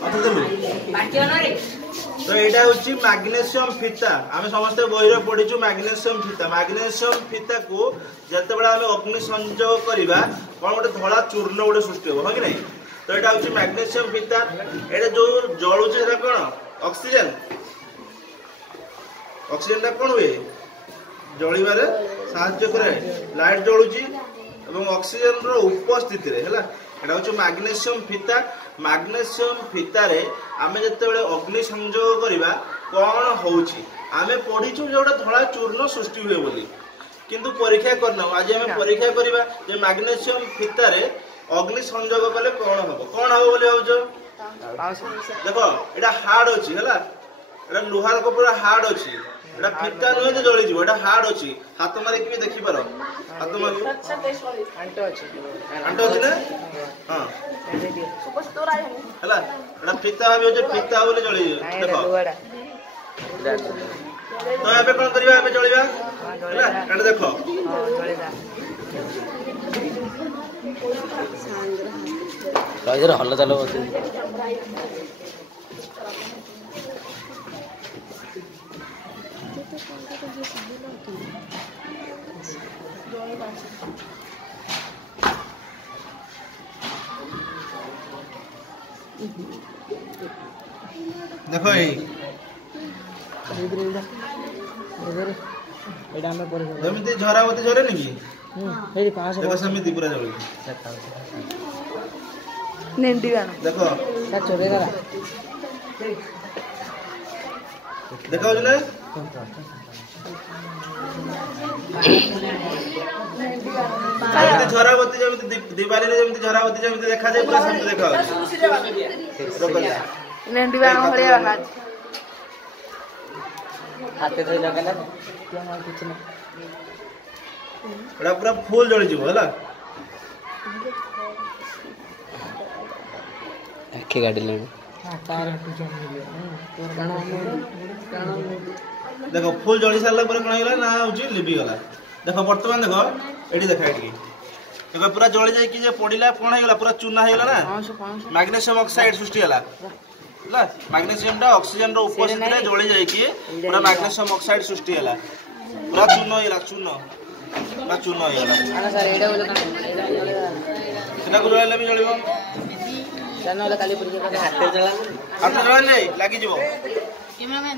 तो यहाँ हूँ मैग्नेशियम फीता आम समस्त बही पढ़ीचु मैग्नेशियम फीता को जिते बड़े आम अग्नि संयोग करवा कौन गोटे धला चूर्ण गोटे सृष्टि हो कि नहीं। तो यहाँ हूँ मैग्नेशियम फीता ये जो जलुचे कौन ऑक्सीजन ऑक्सीजन कौन हुए जलिबारे साहाय्य करे लाइट जलुची ऑक्सीजन रो उपस्थिति रे हला एटा हूँ मैग्नेशियम फीता रे आमे जते अग्नि संयोग करवा कौन होउची आमे पढ़ीचु जो धला चूर्ण सृष्टि हुए बोली किंतु परीक्षा करना आज आमे परीक्षा करवा जे मैग्नेशियम फीता रे अग्नि संयोग कले कौन हम बोली भावुछ देखो एटा हार्ड अछि हला एटा लोहार को पूरा हार्ड अछि एटा फीता नुहे जे जळि जीवो एटा हार्ड अछि हाथ मारे कि देखि पारो हाथ मारे आंटो अछि ना हां हला एटा फीता भाबी जे फीता बोले जळि देखो तो एबे कोन करबा एबे जळिबा हला एटा देखो राजर हल्ला चलो देखो जमीती झरावती झरे नी देखो समिति पूरा जल देखो देखो ना झरावती जमी दिवाली जमी झरावती जमी देखा जाए पूरा समिति देखा नेंडीवा भलिया हाथ हाथे धोई लगला कुछ ना एटा पूरा फुल जळि जीवो हला आखे गाड़ी ले तार हटु जमी देखो फुल जळि सारला पर कोन हिला ना होची लिबी गला देखो वर्तमान देखो एडी देखा एडी देखो पूरा जळि जाई कि जे पडिला कोन हेगला पूरा चूना हेगला ना मैग्नेशियम ऑक्साइड सृष्टि हला हला मैग्नेशियम टा ऑक्सीजन रो उपस्थिति रे जळि जाई कि पूरा मैग्नेशियम ऑक्साइड सृष्टि हला पूरा चूनो हेला चूनो ना चूनो हेला आना सर एडा बोले कन सेटा को जळले भी जळिबो जानो वाला काली परीक्षा हाथे जळा हाथ जळले लागि जीवो कैमरामैन